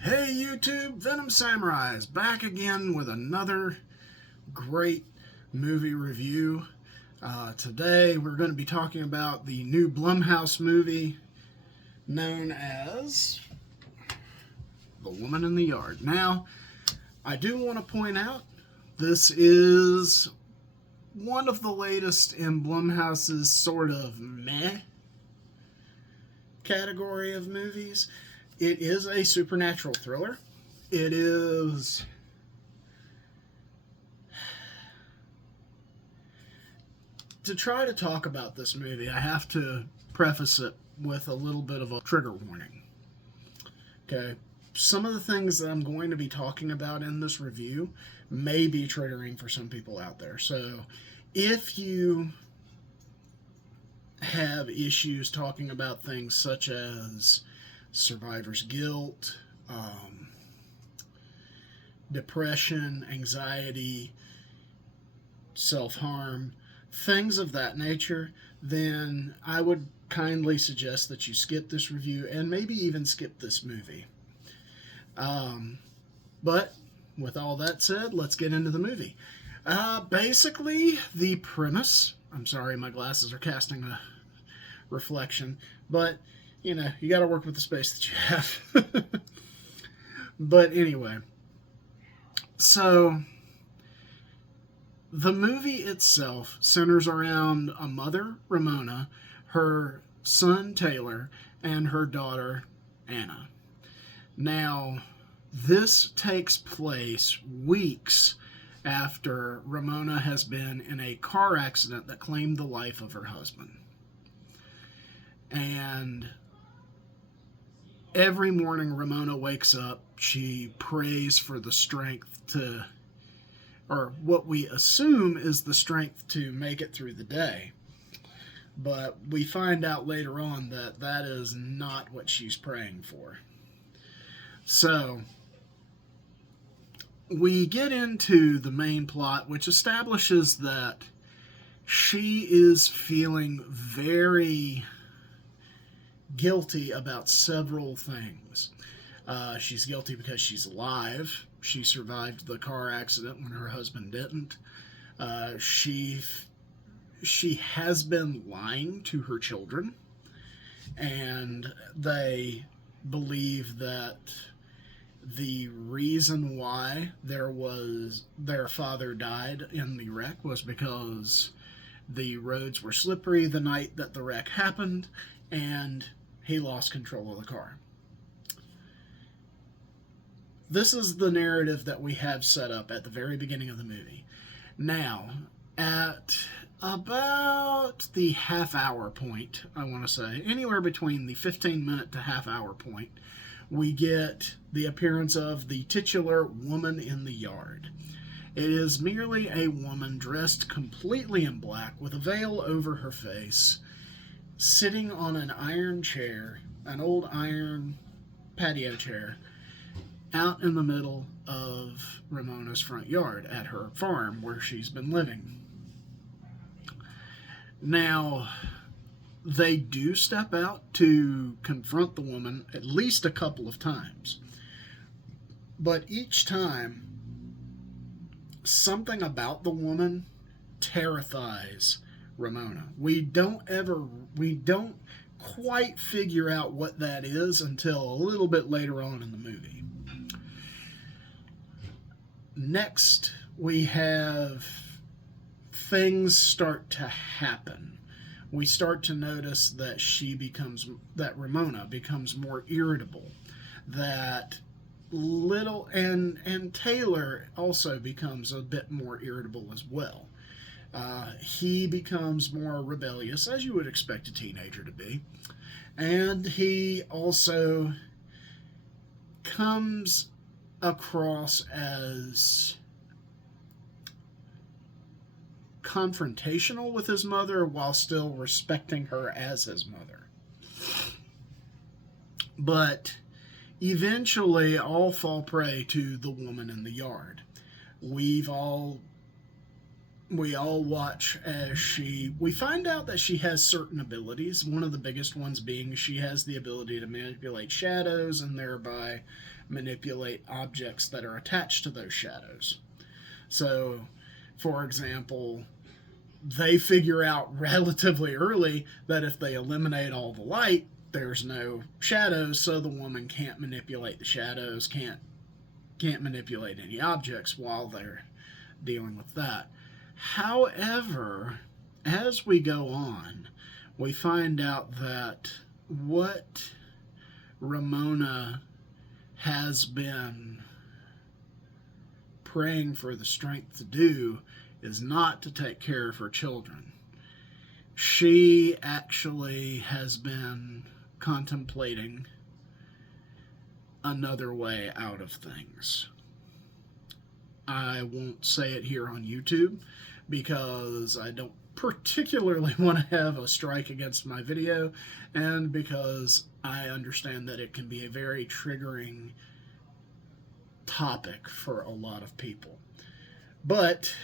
Hey YouTube, Venom Samurai is back again with another great movie review. Today we're going to be talking about the new Blumhouse movie known as The Woman in the Yard. Now, I do want to point out this is one of the latest in Blumhouse's sort of meh category of movies. It is a supernatural thriller. It is to try to talk about this movie, I have to preface it with a little bit of a trigger warning. Okay, some of the things that I'm going to be talking about in this review may be triggering for some people out there. So if you have issues talking about things such as survivor's guilt, depression, anxiety, self-harm, things of that nature, then I would kindly suggest that you skip this review and maybe even skip this movie. But with all that said, let's get into the movie. Basically, the premise, I'm sorry, my glasses are casting a reflection, but you know, you got to work with the space that you have. But anyway, so the movie itself centers around a mother, Ramona, her son, Taylor, and her daughter, Anna. Now, this takes place weeks after Ramona has been in a car accident that claimed the life of her husband. And every morning Ramona wakes up, she prays for the strength to, or what we assume is the strength to make it through the day. But we find out later on that that is not what she's praying for. So we get into the main plot, which establishes that she is feeling very guilty about several things. She's guilty because she's alive. She survived the car accident when her husband didn't. She has been lying to her children, and they believe that the reason why their father died in the wreck was because the roads were slippery the night that the wreck happened, and he lost control of the car. This is the narrative that we have set up at the very beginning of the movie. Now, at about the half-hour point, I want to say, anywhere between the 15-minute to half-hour point, we get the appearance of the titular woman in the yard. It is merely a woman dressed completely in black with a veil over her face, sitting on an iron chair, an old iron patio chair, out in the middle of Ramona's front yard at her farm where she's been living. Now, they do step out to confront the woman at least a couple of times. But each time, something about the woman terrifies Ramona. We don't quite figure out what that is until a little bit later on in the movie. Next, we have things start to happen. We start to notice that Ramona becomes more irritable, that and Taylor also becomes a bit more irritable as well. He becomes more rebellious, as you would expect a teenager to be. And he also comes across as confrontational with his mother while still respecting her as his mother. But eventually all fall prey to the woman in the yard. We all watch as we find out that she has certain abilities. One of the biggest ones being she has the ability to manipulate shadows and thereby manipulate objects that are attached to those shadows. So, for example, they figure out relatively early that if they eliminate all the light, there's no shadows, so the woman can't manipulate the shadows, can't manipulate any objects while they're dealing with that. However, as we go on, we find out that what Ramona has been praying for the strength to do is not to take care of her children. She actually has been contemplating another way out of things. I won't say it here on YouTube because I don't particularly want to have a strike against my video, and because I understand that it can be a very triggering topic for a lot of people. But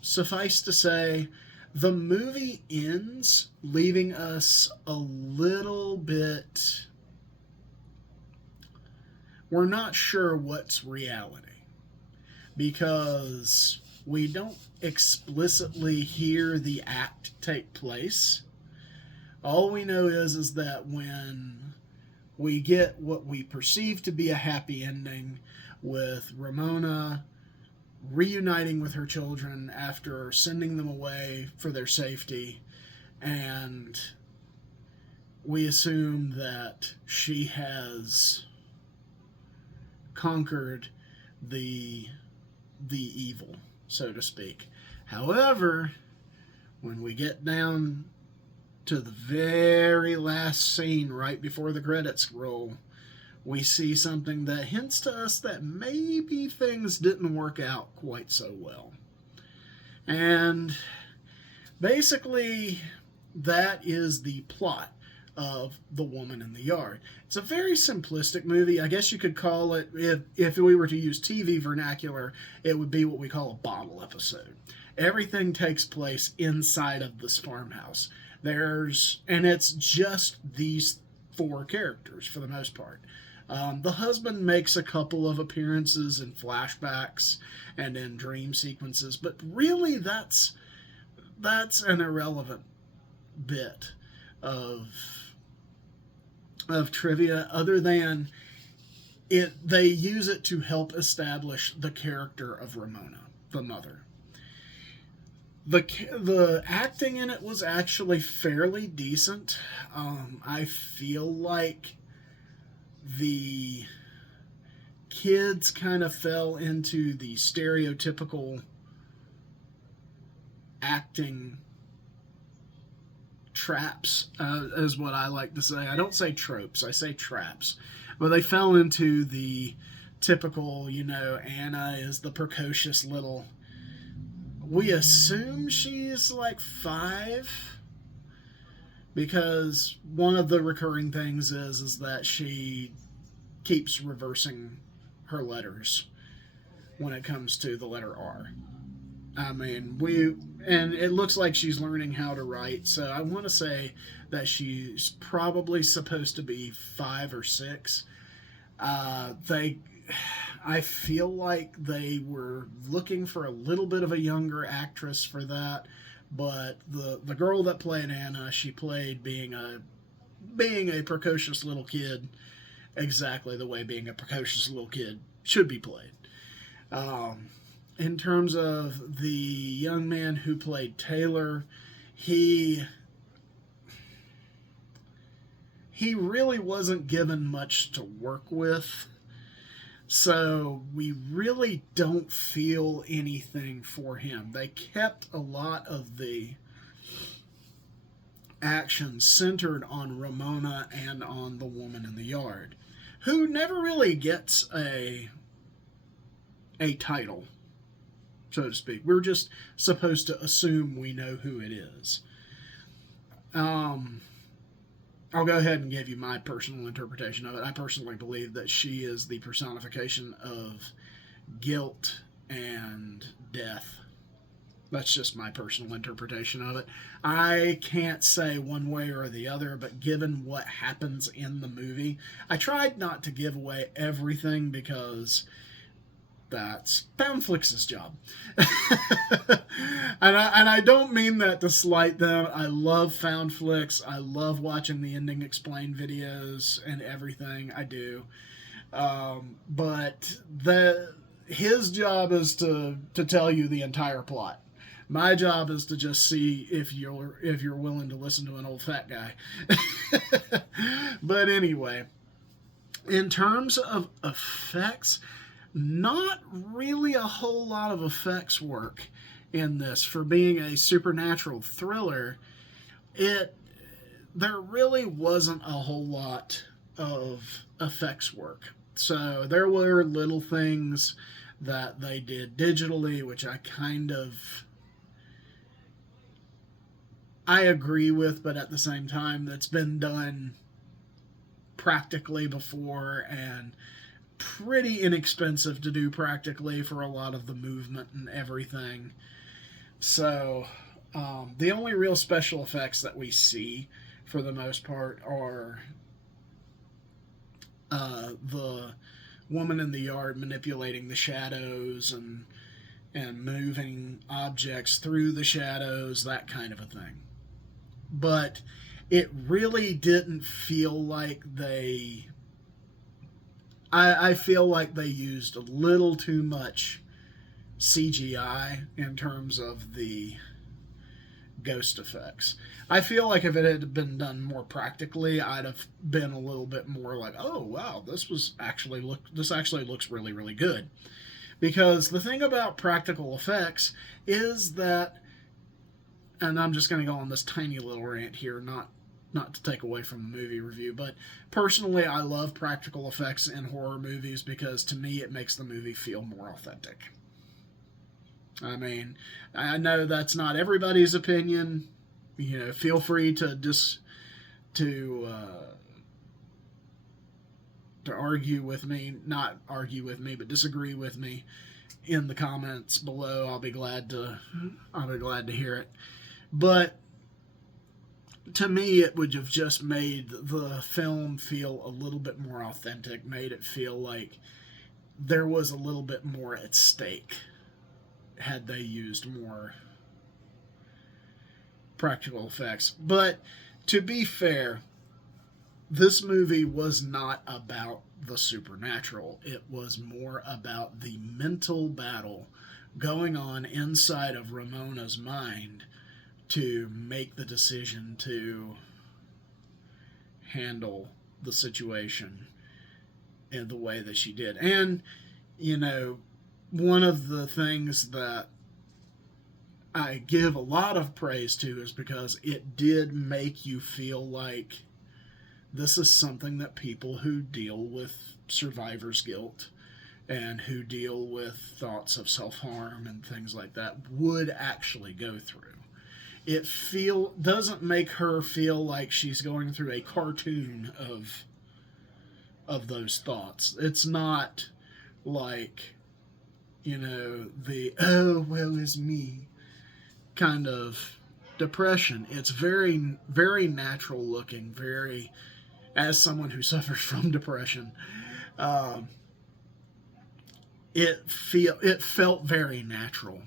suffice to say, the movie ends leaving us a little bit... We're not sure what's reality, because we don't explicitly hear the act take place. All we know is that when we get what we perceive to be a happy ending with Ramona reuniting with her children after sending them away for their safety, and we assume that she has conquered the evil, so to speak. However, when we get down to the very last scene right before the credits roll, we see something that hints to us that maybe things didn't work out quite so well. And basically, that is the plot of The Woman in the Yard. It's a very simplistic movie. I guess you could call it, if we were to use TV vernacular, it would be what we call a bottle episode. Everything takes place inside of this farmhouse. And it's just these four characters for the most part. The husband makes a couple of appearances in flashbacks and in dream sequences, but really that's an irrelevant bit of trivia, other than they use it to help establish the character of Ramona, the mother. The acting in it was actually fairly decent. I feel like the kids kind of fell into the stereotypical acting traps, is what I like to say. I don't say tropes, I say traps. But they fell into the typical, Anna is the precocious little... We assume she's like 5, because one of the recurring things is that she keeps reversing her letters when it comes to the letter R. I mean, and it looks like she's learning how to write, so I want to say that she's probably supposed to be 5 or 6. I feel like they were looking for a little bit of a younger actress for that, but the girl that played Anna, she played being a precocious little kid exactly the way being a precocious little kid should be played. In terms of the young man who played Taylor, he really wasn't given much to work with, so we really don't feel anything for him. They kept a lot of the action centered on Ramona and on the woman in the yard, who never really gets a title, so to speak. We're just supposed to assume we know who it is. I'll go ahead and give you my personal interpretation of it. I personally believe that she is the personification of guilt and death. That's just my personal interpretation of it. I can't say one way or the other, but given what happens in the movie, I tried not to give away everything because that's Poundflix's job. And I don't mean that to slight them. I love Foundflix. I love watching the ending explain videos and everything. I do. But his job is to tell you the entire plot. My job is to just see if you're willing to listen to an old fat guy. But anyway, in terms of effects, not really a whole lot of effects work in this for being a supernatural thriller. There really wasn't a whole lot of effects work. So there were little things that they did digitally, which I agree with, but at the same time, that's been done practically before and pretty inexpensive to do practically for a lot of the movement and everything. So the only real special effects that we see for the most part are the woman in the yard manipulating the shadows and moving objects through the shadows, that kind of a thing. But it really didn't feel like I feel like they used a little too much CGI in terms of the ghost effects. I feel like if it had been done more practically, I'd have been a little bit more like, oh wow, this actually looks really, really good. Because the thing about practical effects is that, and I'm just going to go on this tiny little rant here, not to take away from the movie review, but personally, I love practical effects in horror movies because to me, it makes the movie feel more authentic. I mean, I know that's not everybody's opinion. Feel free to argue with me, not argue with me, but disagree with me in the comments below. I'll be glad to hear it. But to me, it would have just made the film feel a little bit more authentic, made it feel like there was a little bit more at stake had they used more practical effects. But to be fair, this movie was not about the supernatural. It was more about the mental battle going on inside of Ramona's mind to make the decision to handle the situation in the way that she did. And, one of the things that I give a lot of praise to is because it did make you feel like this is something that people who deal with survivor's guilt and who deal with thoughts of self-harm and things like that would actually go through. It doesn't make her feel like she's going through a cartoon of those thoughts. It's not like, the oh woe is me kind of depression. It's very, very natural looking, very, as someone who suffers from depression, it felt very natural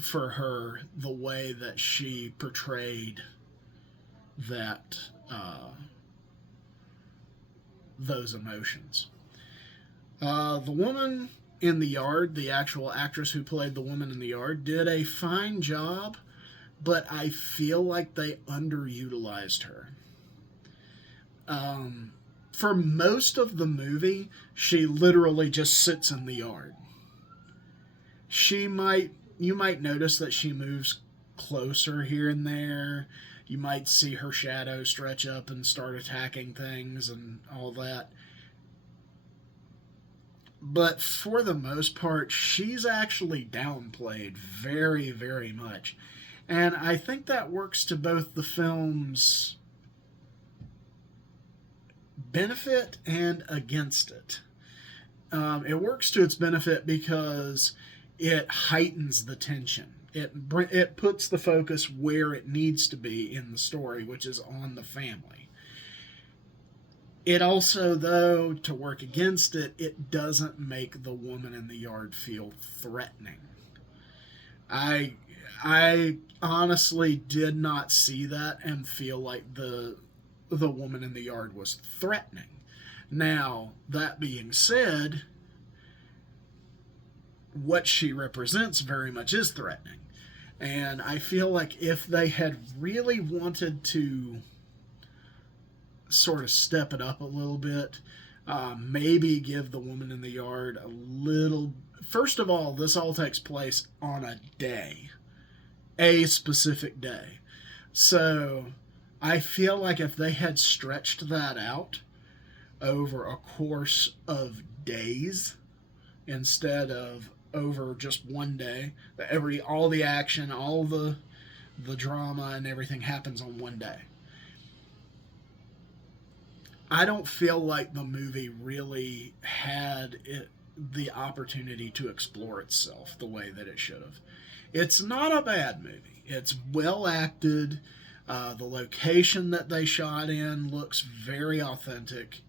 for her, the way that she portrayed that those emotions. The woman in the yard, the actual actress who played the woman in the yard, did a fine job, but I feel like they underutilized her. For most of the movie, she literally just sits in the yard. You might notice that she moves closer here and there. You might see her shadow stretch up and start attacking things and all that. But for the most part, she's actually downplayed very, very much. And I think that works to both the film's benefit and against it. It works to its benefit because it heightens the tension. It puts the focus where it needs to be in the story, which is on the family. It also, though, to work against it, it doesn't make the woman in the yard feel threatening. I I honestly did not see that and feel like the woman in the yard was threatening. Now, that being said, what she represents very much is threatening. And I feel like if they had really wanted to sort of step it up a little bit, maybe give the woman in the yard a little. First of all, this all takes place on a specific day. So I feel like if they had stretched that out over a course of days instead of over just one day, all the action, all the drama and everything happens on one day. I don't feel like the movie really had the opportunity to explore itself the way that it should have. It's not a bad movie. It's well acted. The location that they shot in looks very authentic.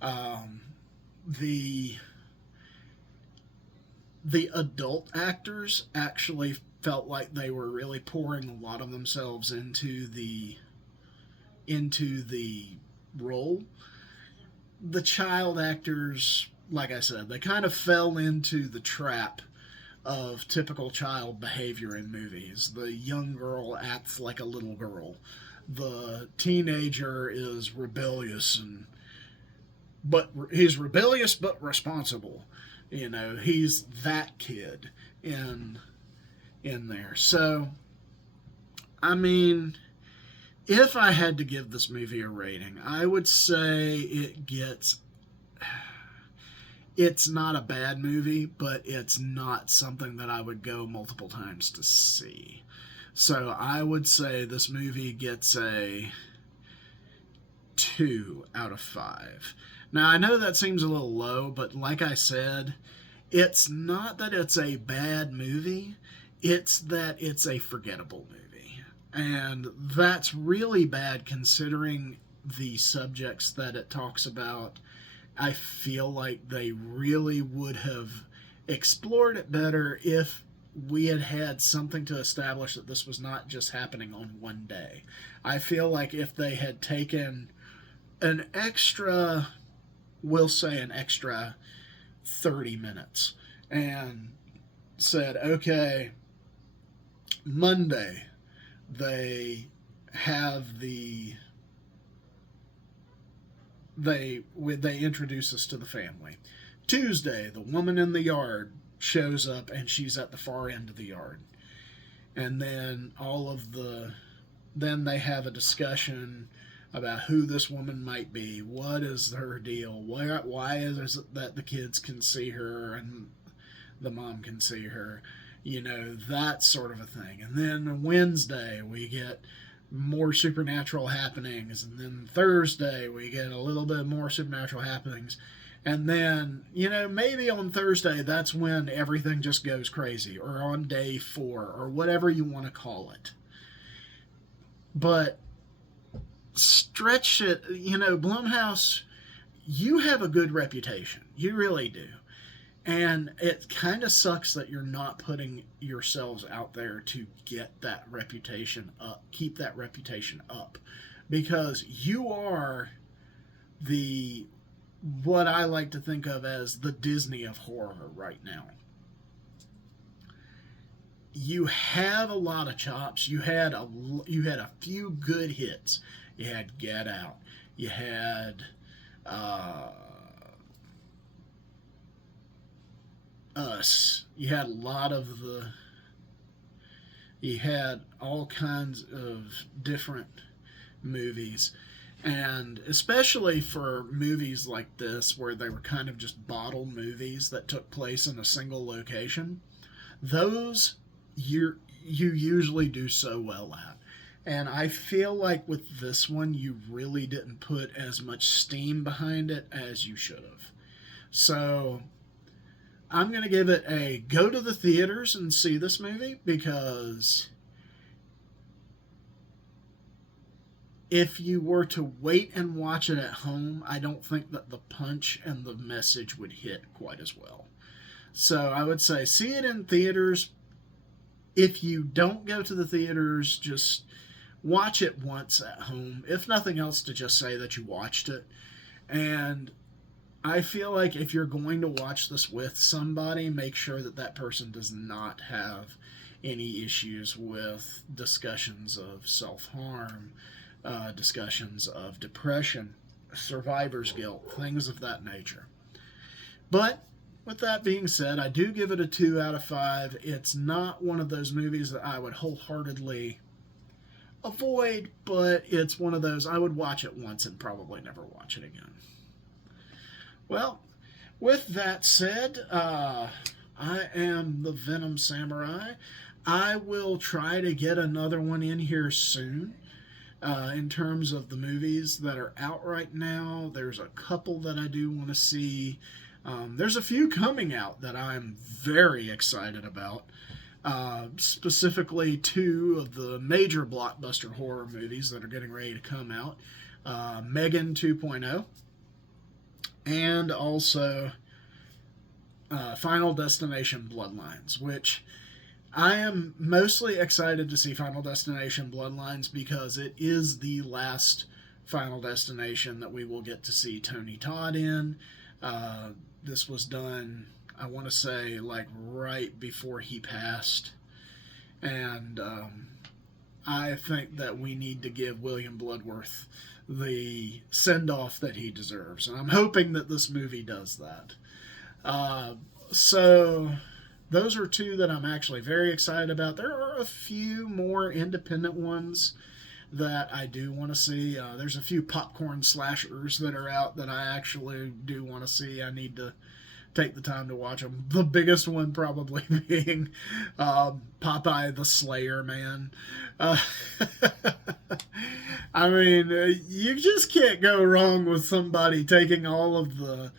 The the adult actors actually felt like they were really pouring a lot of themselves into the role. The child actors, like I said, they kind of fell into the trap of typical child behavior in movies. The young girl acts like a little girl. The teenager is rebellious but he's rebellious but responsible. He's that kid in there. So, I mean, if I had to give this movie a rating, I would say it's not a bad movie, but it's not something that I would go multiple times to see. So I would say this movie gets a 2 out of 5. Now, I know that seems a little low, but like I said, it's not that it's a bad movie, it's that it's a forgettable movie. And that's really bad considering the subjects that it talks about. I feel like they really would have explored it better if we had had something to establish that this was not just happening on one day. I feel like if they had taken an extra, we'll say an extra 30 minutes and said, okay, Monday they have they introduce us to the family. Tuesday, the woman in the yard shows up and she's at the far end of the yard. And then then they have a discussion about who this woman might be. What is her deal? Why is it that the kids can see her and the mom can see her? That sort of a thing. And then Wednesday, we get more supernatural happenings. And then Thursday, we get a little bit more supernatural happenings. And then, maybe on Thursday, that's when everything just goes crazy. Or on day 4, or whatever you want to call it. But stretch it, Blumhouse, you have a good reputation. You really do. And it kind of sucks that you're not putting yourselves out there to get that reputation up, keep that reputation up. Because you are what I like to think of as the Disney of horror right now. You have a lot of chops. You had a few good hits. You had Get Out. You had Us. You had a lot of you had all kinds of different movies. And especially for movies like this, where they were kind of just bottle movies that took place in a single location, those you usually do so well at. And I feel like with this one, you really didn't put as much steam behind it as you should have. So I'm going to give it a go to the theaters and see this movie, because if you were to wait and watch it at home, I don't think that the punch and the message would hit quite as well. So I would say see it in theaters. If you don't go to the theaters, just watch it once at home, if nothing else, to just say that you watched it. And I feel like if you're going to watch this with somebody, make sure that that person does not have any issues with discussions of self harm, discussions of depression, survivor's guilt, things of that nature. But with that being said, I do give it a 2 out of 5. It's not one of those movies that I would wholeheartedly avoid, but it's one of those I would watch it once and probably never watch it again. Well, with that said, I am the Venom Samurai. I will try to get another one in here soon. In terms of the movies that are out right now, there's a couple that I do want to see. There's a few coming out that I'm very excited about. Specifically, 2 of the major blockbuster horror movies that are getting ready to come out. Megan 2.0, and also Final Destination Bloodlines, which I am mostly excited to see Final Destination Bloodlines because it is the last Final Destination that we will get to see Tony Todd in. This was done, I want to say, like right before he passed. And I think that we need to give William Bloodworth the send-off that he deserves. And I'm hoping that this movie does that. So those are 2 that I'm actually very excited about. There are a few more independent ones that I do want to see. There's a few popcorn slashers that are out that I actually do want to see. I need to take the time to watch them. The biggest one probably being Popeye the Slayer Man. I mean, you just can't go wrong with somebody taking all of the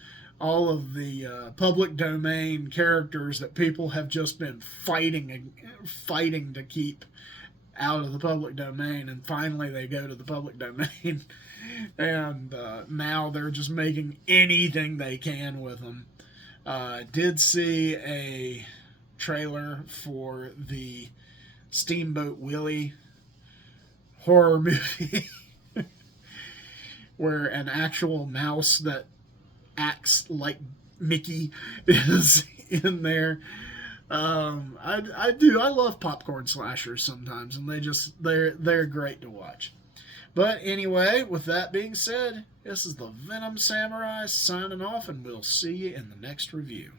public domain characters that people have just been fighting to keep out of the public domain, and finally they go to the public domain, and now they're just making anything they can with them. Did see a trailer for the Steamboat Willie horror movie where an actual mouse that acts like Mickey is in there. I love popcorn slashers sometimes, and they're great to watch. But anyway, with that being said, this is the Venom Samurai signing off, and we'll see you in the next review.